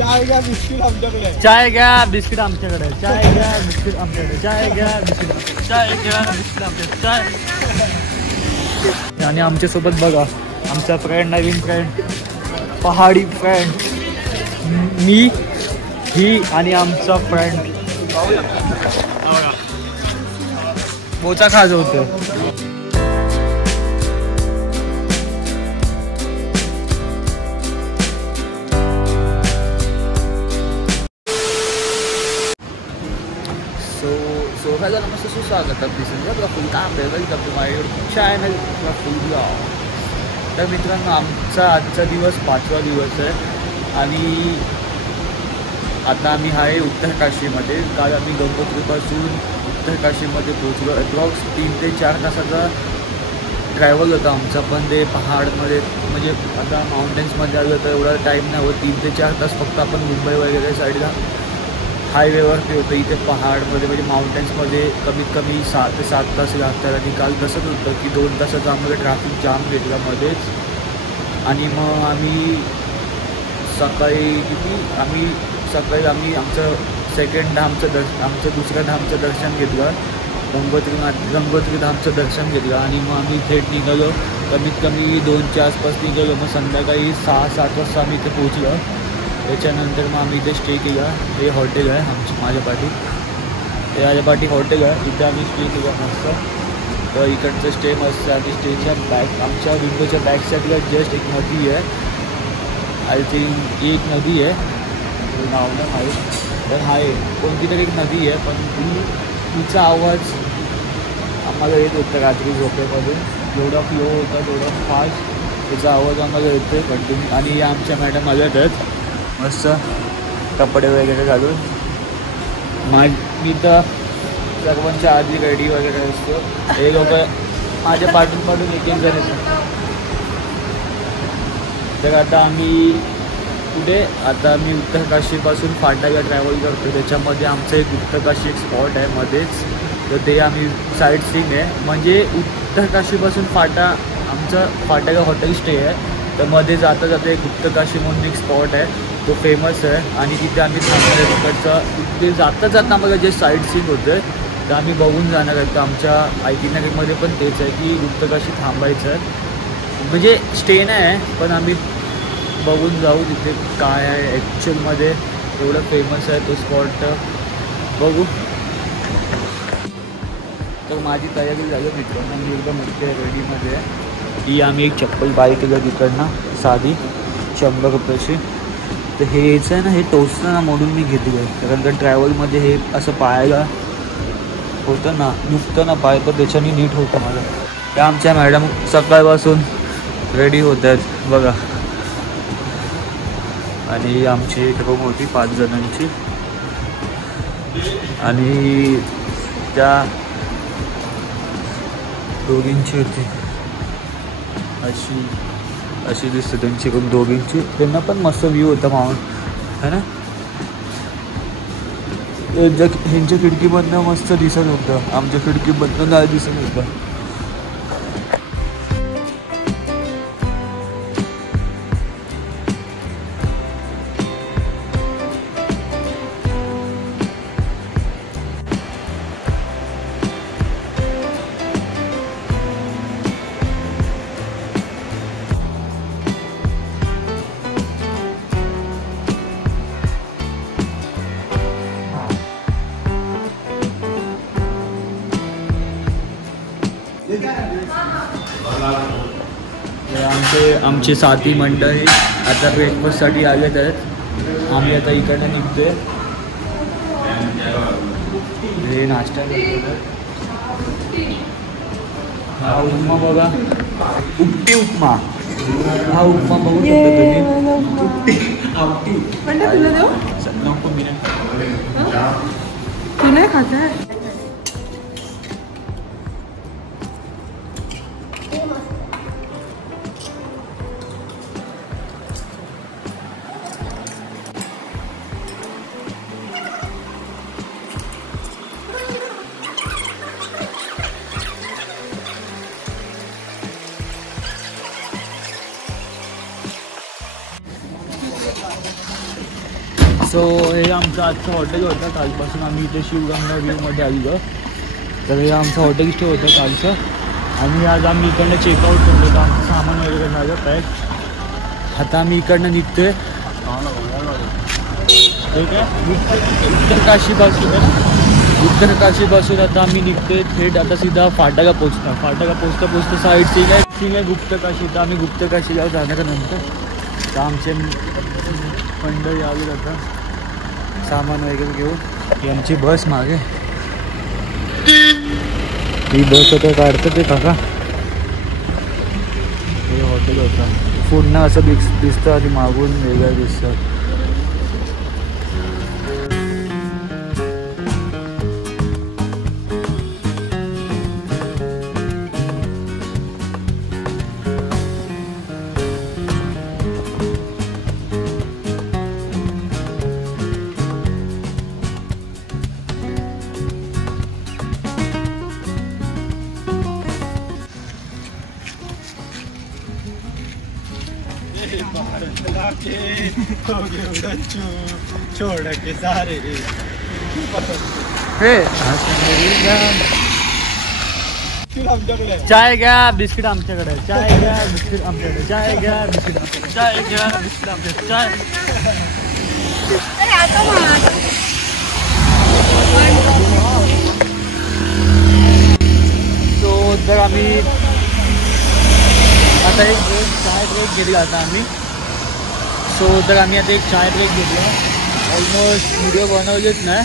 चाय घ्या बिस्किट आमच्याकडे, चाय घ्या बिस्किट आमच्याकडे, चाय घ्या बिस्किट आमच्याकडे, चाय घ्या बिस्किट आमच्याकडे, चाय घ्या बिस्किट आमच्याकडे, चाय. आणि आमच्यासोबत बघा आमचा फ्रेंड, नवीन फ्रेंड, पहाडी फ्रेंड, मी, ही आणि आमचा फ्रेंड बोचा खाज होतं. So hello naman sa susagat at bisan nga full time welcome to my YouTube channel full vlog. तर मित्रांनो आमचा आजचा दिवस 5वा दिवस आहे आणि आता आम्ही आहे उत्तरकाशीमध्ये. काल आम्ही गंगोत्रीपासून उत्तरकाशीमध्ये पोहोचलो. अप्रॉक्स 3 ते 4 तासाचा ट्रॅव्हल होता आमचा. पण ते पहाडमध्ये म्हणजे आता माउंटेन्समध्ये आलं तर एवढा टाईम नाही होत. 3 ते 4 तास फक्त आपण मुंबई वगैरे साईडला हायवेवरती होतं. इथे पहाडमध्ये म्हणजे माउंटेन्समध्ये कमीत कमी 6 ते 7 तास लागतात. आणि काल तसंच होतं की 2 तासाचा आम्हाला ट्रॅफिक जाम घेतला मध्येच. आणि मग आम्ही सकाळी आम्ही आमचं सेकंड धामचं आमचं दुसऱ्या धामचं दर्शन घेतलं. गंगोत्री धामचं दर्शन घेतलं आणि मग आम्ही थेट निघालो. कमीत कमी 2च्या आसपास निघालो. मग संध्याकाळी 6-7 वाजता आम्ही इथे पोहोचलो. त्याच्यानंतर मग आम्ही इथे स्टे केला. हे हॉटेल आहे माझ्या पाठी हॉटेल आहे. इथे आम्ही स्टे केला मस्त. तर इकडचं स्टे मस्त. आणि स्टेच्या आमच्या विंडोच्या बॅक साईडला जस्ट एक नदी आहे. आय थिंक एक नदी आहे, नाव नाही माहीत तर आहे कोणती तरी एक नदी आहे. पण तिचा आवाज आम्हाला येत होता रात्री झोपेमध्ये. जेवढा फ्लो होता तेवढा फास्ट त्याचा आवाज आम्हाला येतो कंटिन्यू. आणि आमच्या मॅडम आल्यातच मस्त कपडे वगैरे घालून. मी तर सर्वांच्या आधी रेडी वगैरे असतो. हे लोक माझ्या पाठून एक जण येतो. तर आता आम्ही उत्तरकाशीपासून फाटाला ट्रॅव्हल करतो. त्याच्यामध्ये आमचं एक उत्तरकाशी एक स्पॉट आहे मध्येच. तर ते आम्ही साईट सीइंग आहे. म्हणजे उत्तरकाशीपासून आमचं फाटाला हॉटेल स्टे आहे. तर मध्ये जाता एक उत्तरकाशी म्हणून एक स्पॉट आहे, तो फेमस आहे. आणि तिथे आम्ही थांबणार आहे. तिकडचं तिथे जाता आम्हाला जे साईट सीइंग होतं तर आम्ही बघून जाणार आहे. तर आमच्या आयटीनगरमध्ये पण तेच आहे की उत्तरकाशी थांबायचं आहे. म्हणजे स्टे नाही आहे पण आम्ही बघून जाऊ तिथे काय आहे ॲक्च्युअलमध्ये. एवढं फेमस आहे तो स्पॉट, बघू. तर माझी तयारी झाली मित्रांनो. मी एकदम इथे रेडीमध्ये आहे. ही आम्ही एक चप्पल बाय केलं तिकडनं साधी 100 रुपयाची. तर हे यायचं आहे ना, हे टोचतं ना म्हणून मी घेतलं आहे. कारण का ट्रॅव्हलमध्ये हे असं पायाला होतं ना, नुकतं ना पाय, तर त्याच्याने नीट होतं मला. त्या आमच्या मॅडम सकाळपासून रेडी होत आहेत बघा. आणि आमची एक रूम होती 5 जणांची. आणि त्या दोघींची होती अशी दिसते त्यांची रूम दोघींची. त्यांना पण मस्त व्ह्यू होता माउंट है ना. ह्यांच्या खिडकीमधनं मस्त दिसत होतं, आमच्या खिडकीमधनं नाही दिसत होतं. आमचे साथी मंडळी आता ब्रेकफास्टसाठी आलेत आहेत. आम्ही आता इकडनं निघतोय. हे नाश्ता करतो. हा उपमा बघा, उपटी उपमा. हा उपमा बघू शकता तुम्ही. तू नाही खाता है? सो हे आमचं आजचं हॉटेल होतं. कालपासून आम्ही इथे शिवगंगा व्ह्यूमध्ये आलो. तर हे आमचं हॉटेल स्टे होतं कालचं. आणि आज आम्ही इकडनं चेकआउट करतो होतो. आमचं सामान वगैरे झालं पॅक. आता आम्ही इकडनं निघतोय. ठीक आहे. उत्तर काशीपासून आता आम्ही निघतोय थेट आता सीधा फाटाला पोचता साईड सीन आहे गुप्त काशी. तर आम्ही गुप्त काशीला जाण्यानंतर तर आमचे मंडळी आली आता सामान वगैरे घेऊन. ही आमची बस मागे, ही बस आता काढतं ते काका. हे हॉटेल होतं. पूर्ण असं दिसतं आणि मागून वेगळं दिसतं. छोड़ के सारे चाय घ्या बिस्किट आमच्याकडे, चाय घ्या बिस्किट आमच्याकडे, चाय घ्या बिस्किट आमच्याकडे, चाय घ्या बिस्किट आमच्याकडे, चाय. सो तर आम्ही आता एक चाय ब्रेक घेतला. आता आम्ही तर आम्ही आता एक चाय ब्रेक घेतला. ऑलमोस्ट व्हिडिओ बनवलेच नाही.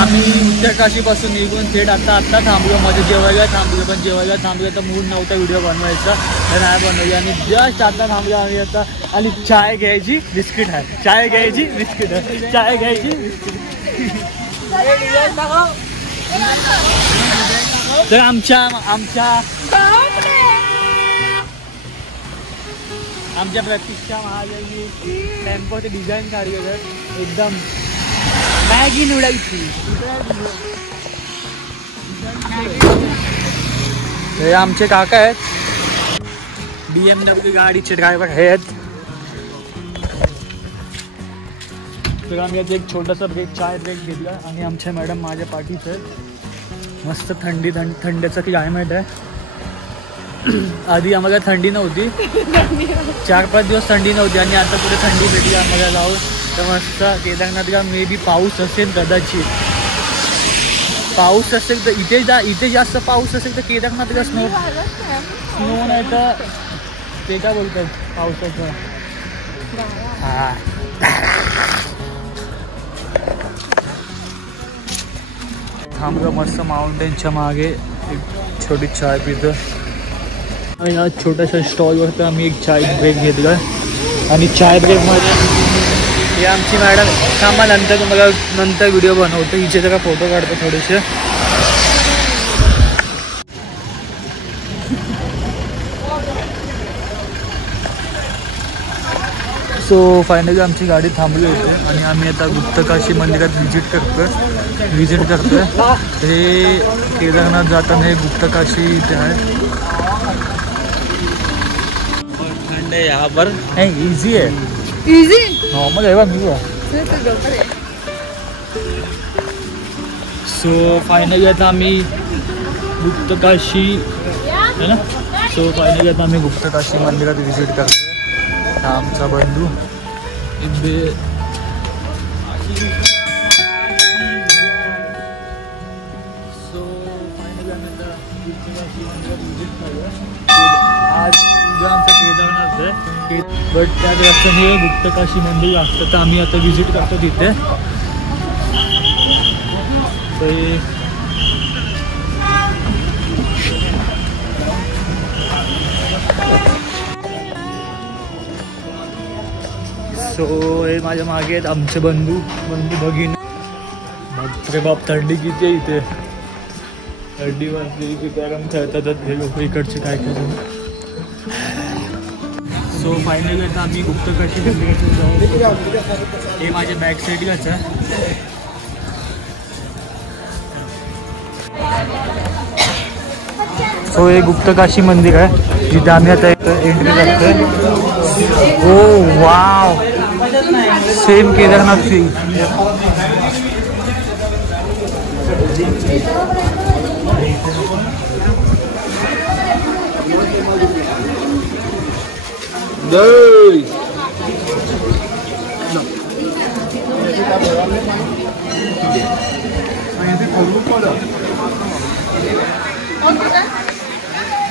आम्ही उत्तर काशीपासून निघून थेट आता थांबलो. मध्ये जेवायला थांबलो, पण जेवायला थांबलो तर मूड नव्हता व्हिडिओ बनवायचा, तर नाही बनवली. आणि जस्ट आता थांबलो आम्ही आता. आणि चाय घ्यायची बिस्किट आहे, चाय घ्यायची बिस्किट आहे, चाय घ्यायची बिस्किट. तर आमच्या प्रतीक्षा महाजननी टेम्पोची डिझाईन काढलेलं एकदम मॅगी नूडल्सची. हे आमचे काका आहेत, BMW गाडीचे ड्रायव्हर आहेत. तर आम्ही आता एक छोटासा चाय ब्रेक घेतला. आणि आमच्या मॅडम माझ्या पाठीच आहेत. मस्त थंडीचं क्लायमेट आहे. आधी आम्हाला थंडी नव्हती, 4-5 दिवस थंडी नव्हती आणि आता पुढे थंडी भेटली आम्हाला जाऊन. तर मस्त केदारनाथला मे बी पाऊस असेल, कदाचित पाऊस असेल तर इथे जास्त पाऊस असेल तर केदारनाथला स्नो नाही तर ते काय बोलतात पावसाचं. हा थांबलं मस्त माउंटेनच्या मागे एक छोटी चाय पितं. आणि या छोट्याशा स्टॉलवर तर आम्ही एक चाय ब्रेक घेतला. आणि चाय ब्रेकमध्ये हे आमची मॅडम थांबा नंतर व्हिडिओ बनवतो. हिचे जरा फोटो काढतो थोडेसे. सो फायनली आमची गाडी थांबली होती आणि आम्ही आता गुप्तकाशी मंदिरात व्हिजिट करतोय. हे केदारनाथ जाताना हे गुप्तकाशी इथे आहे. थंड आहे यहाँ पर. इजी है, इजी नॉर्मल है मी. सो फायनली आता आम्ही गुप्तकाशी है ना. सो फायनली आता आम्ही गुप्तकाशी मंदिरात व्हिजिट करतोय. हा आमचा बंधू सो फायनली आम्ही आता गुप्तकाशी मंदिरात व्हिजिट करूया. आज उद्या आमचा केदारनाथ आहे, बट त्याच रस्त्याने गुप्तकाशी मंदिर असतं. तर आम्ही आता व्हिजिट करतो तिथे. सो हे माझ्या मागे आहेत आमचे बंधू भगिनी. बापरे बाप थंडी किती आहे इथे. थंडी वाजली की गरम खेळतात हे लोक इकडचे काय काय. सो फायनली आता आम्ही गुप्तकाशी मंदिरातून जाऊ. हे माझ्या बॅक साईडलाच आहे. सो हे गुप्तकाशी मंदिर आहे जिथे आम्ही आता एंट्री करतोय. Oh wow, same Kedarnath feel.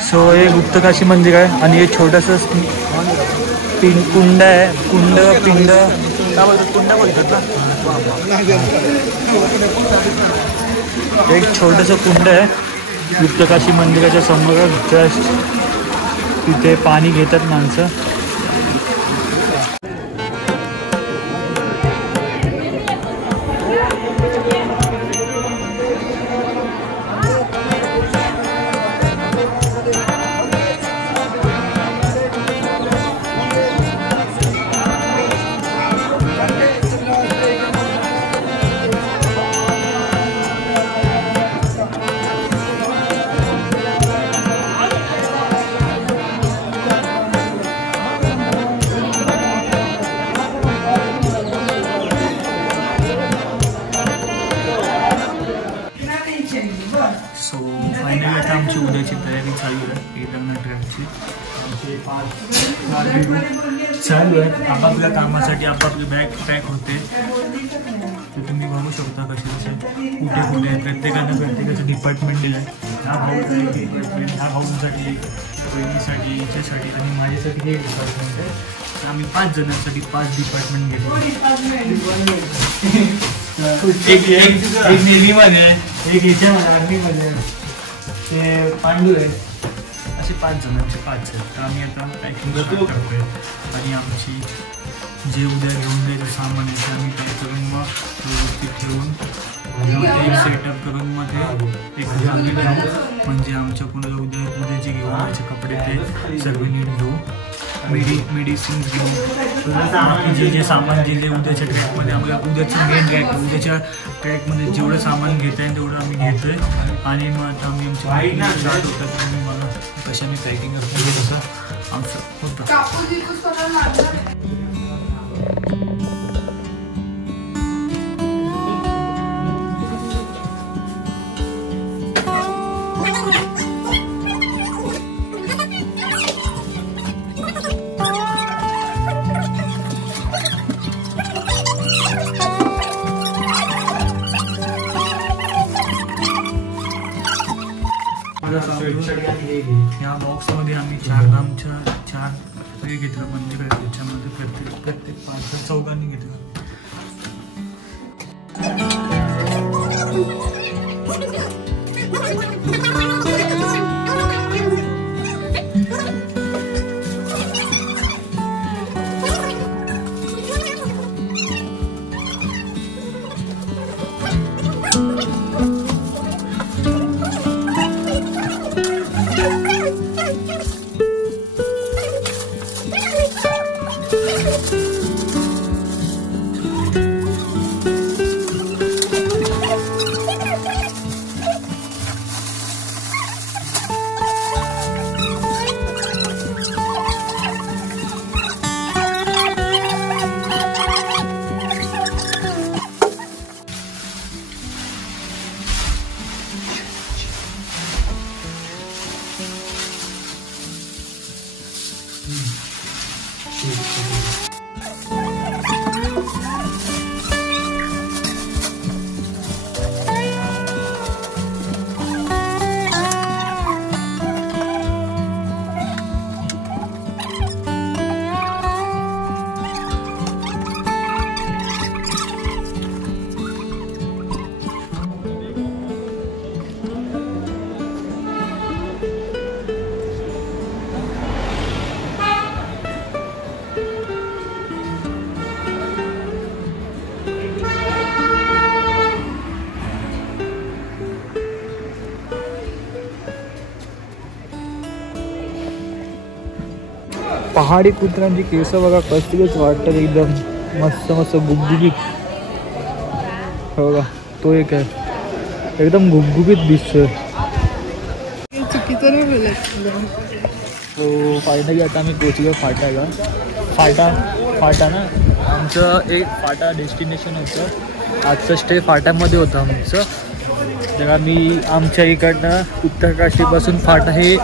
So हे गुप्तकाशी मंदिर आहे आणि हे छोटंसं कुंड आहे. पिंड काय बोलतात, कुंड बोलतात ना. एक छोटंसं कुंड आहे गुप्तकाशी मंदिराच्या समोर. जस्ट तिथे पाणी घेतात माणसं. सो फायनली आता आमची उद्याची तयारी चालू आहे केदारनाथ ट्रॅकची. आमचे 5 चालू आहेत. आपापल्या कामासाठी आपापली बॅग पॅक होते. तर तुम्ही बघू शकता कसे कसे कुठे कुठे प्रत्येकाचं डिपार्टमेंट दिलं आहे. ह्या भाऊसाठी डिपार्टमेंट, ह्या भाऊंसाठी, बहिणीसाठी, हिच्यासाठी आणि माझ्यासाठी हे डिपार्टमेंट आहे. तर आम्ही 5 जणांसाठी 5 डिपार्टमेंट घेतले. एक नेव्हीमध्ये आहे, एक ह्याच्यामध्ये आर्मीमध्ये आहे, ते पांडू आहे. असे 5 जणांचे 5 आहेत. तर आम्ही आता पॅकिंग करतोय आणि आमची जे उद्या घेऊन द्यायचं सामान आहे ते आम्ही पॅक करून मग व्यवस्थित ठेवून एक सेटअप करून मग ते एक जागी ठेवू. म्हणजे आमच्या कुणाला उद्याचे घेऊन द्यायचे कपडे ते सर्व नीट घेऊ. मेडिसिन घेऊ. बाकी जे सामान जे उद्याच्या ट्रॅकमध्ये आम्हाला उद्याच्या ट्रॅकमध्ये जेवढं सामान घेता येईल तेवढं आम्ही घेतो आहे. आणि मग आता आम्ही आमच्या स्टार्ट होतात आणि मला कशाने पॅकिंग करतो तसं आमचं होतं. या बॉक्समध्ये आम्ही 4 ग्रामच्या 4 हे घेतलं मंदिर आहे. त्याच्यामध्ये प्रत्येक 5 चौघांनी घेतलं. पहाडी कुत्र्यांची केस बघा कसलीच वाटतात, एकदम मस्त मस्त गुबगुबीत. बघा तो एक आहे एकदम गुबगुबीत दिसतोय. चुकीचं तो फायनली आता आम्ही पोचलो फाट्याला. फाटा ना आमचं एक फाटा डेस्टिनेशन होतं. आजचं स्टे फाट्यामध्ये होतं आमचं. तर आम्ही आमच्या इकडनं उत्तरकाशीपासून फाटा हे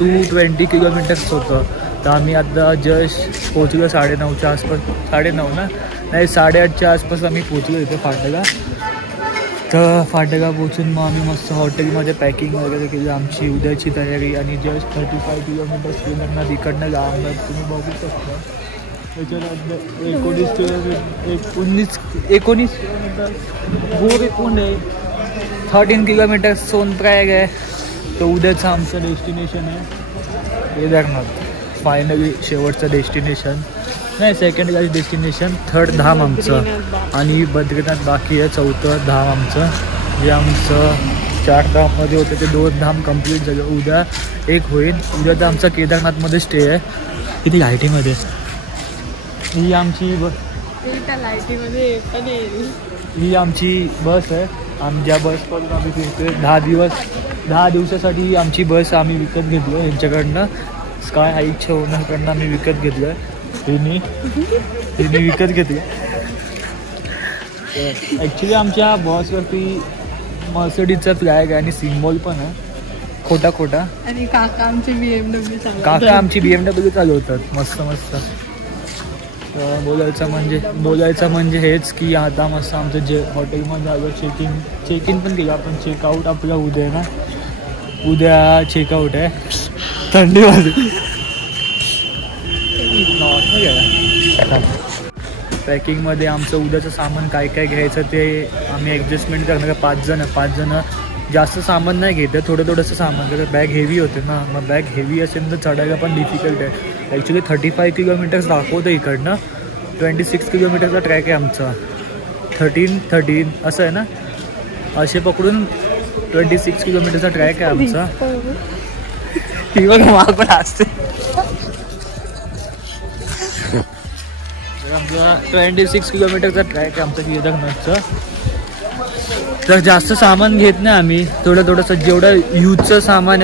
220 किलोमीटर्स होतं. तर आम्ही आता जस्ट पोचलो 9:30च्या आसपास. 9:30 ना नाही 8:30च्या आसपास आम्ही पोचलो इथे फाट्याला. तर फाट्याला पोचून मग आम्ही मस्त हॉटेलमध्ये पॅकिंग वगैरे केली आमची उद्याची तयारी. आणि जस्ट 35 किलोमीटर्स श्रीनगरला तिकडनं लांब तुम्ही बघू शकता. त्याच्यानंतर 19 किलोमीटर गोरेकुंड आहे. 13 किलोमीटर सोनप्रयाग आहे. तर उद्याचं आमचं डेस्टिनेशन आहे केदारनाथ. फायनली शेवटचं डेस्टिनेशन नाही सेकंड क्लास डेस्टिनेशन. थर्ड धाम आमचं आणि बद्रीनाथ बाकी आहे. चौथं धाम आमचं. जे आमचं 4 धाममध्ये होतं ते 2 धाम कंप्लीट झालं. उद्या एक होईल. उद्या तर आमचा केदारनाथमध्ये स्टे आहे. किती लायटीमध्ये ही आमची बस आहे. आमच्या बसपासून आम्ही फिरतोय 10 दिवसासाठी ही आमची बस आम्ही विकत घेतलो यांच्याकडनं. स्काय हाईकच्या ओनरकडनं आम्ही विकत घेतलं आहे. तिने विकत घेतलं. ॲक्च्युली आमच्या बॉसवरती मर्सिडीजचा फ्लॅग आहे आणि सिम्बॉल पण आहे खोटा. आणि काका आमची BMW चालवतात मस्त. बोलायचं म्हणजे हेच की आता मस्त आमचं जे हॉटेलमध्ये आलं चेक इन पण केलं आपण. चेकआउट आपला उद्या आहे ना. उद्या चेकआउट आहे. थंडीमध्ये पॅकिंगमध्ये आमचं उद्याचं सामान काय घ्यायचं ते आम्ही ॲडजस्टमेंट करणार. 5 जण जास्त सामान नाही घेते. थोडंसं सामान तर बॅग हेवी होते ना. मग बॅग हेवी असेल तर चढायला पण डिफिकल्ट आहे. ॲक्च्युली 35 किलोमीटर्स दाखवतं इकडनं. 26 किलोमीटरचा ट्रॅक आहे आमचा. 13 असं आहे ना. असे पकडून 26 किलोमीटरचा ट्रॅक आहे आमचा. ती बघा मला पण असते. आमचा 26 किलोमीटरचा ट्रॅक आहे आमचा केदारनाथचा. तर जास्त सामान घेत नाही आम्ही. थोडंसं जेवढं यूजचं सामान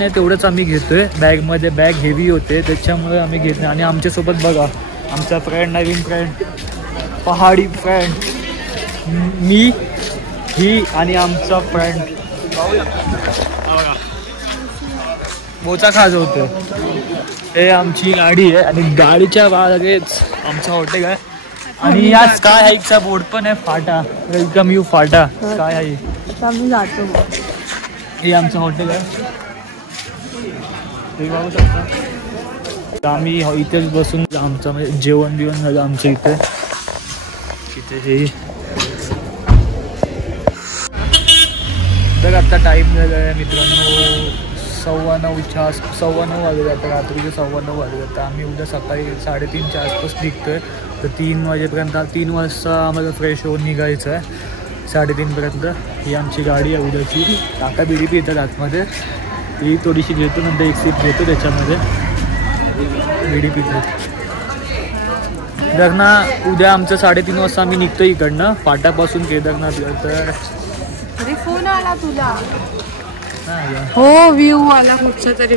आहे तेवढंच आम्ही घेतोय बॅगमध्ये. बॅग हेवी होते त्याच्यामुळे आम्ही घेत नाही. आणि आमच्यासोबत बघा आमचा फ्रेंड नवीन फ्रेंड पहाडी फ्रेंड मी ही आणि आमचा फ्रेंड बोचा खाजवतो. हे आमची गाडी आहे आणि गाडीच्या लगेच आमचं हॉटेल आहे. आणि या स्काय हाईकचा बोर्ड पण आहे Phata. Welcome you Phata sky hike. आम्ही जातो. हे आमचं हॉटेल आहे ते बघू शकता. आम्ही इथेच बसून आमचं म्हणजे जेवण झालं आमच्या इथे. हे तर आता टाईम झाला आहे मित्रांनो 9:15 वाजले जातं. रात्रीचे 9:15 वाजले जातं. आम्ही उद्या सकाळी 3:30च्या आसपास निघतोय. तर 3 वाजेपर्यंत 3 वाजता आम्हाला फ्रेश होऊन निघायचं आहे. 3:30पर्यंत. ही आमची गाडी आहे उद्याची. काका बिडी पितात आतमध्ये. ही थोडीशी घेतो नंतर एक सीट घेतो त्याच्यामध्ये बिडी पितात. तर ना उद्या आमचं 3:30 वाजता आम्ही निघतो इकडनं फाट्यापासून केदारनाथला. तर फोन आला तुला. हो व्ह्यू आला कुठचा तरी.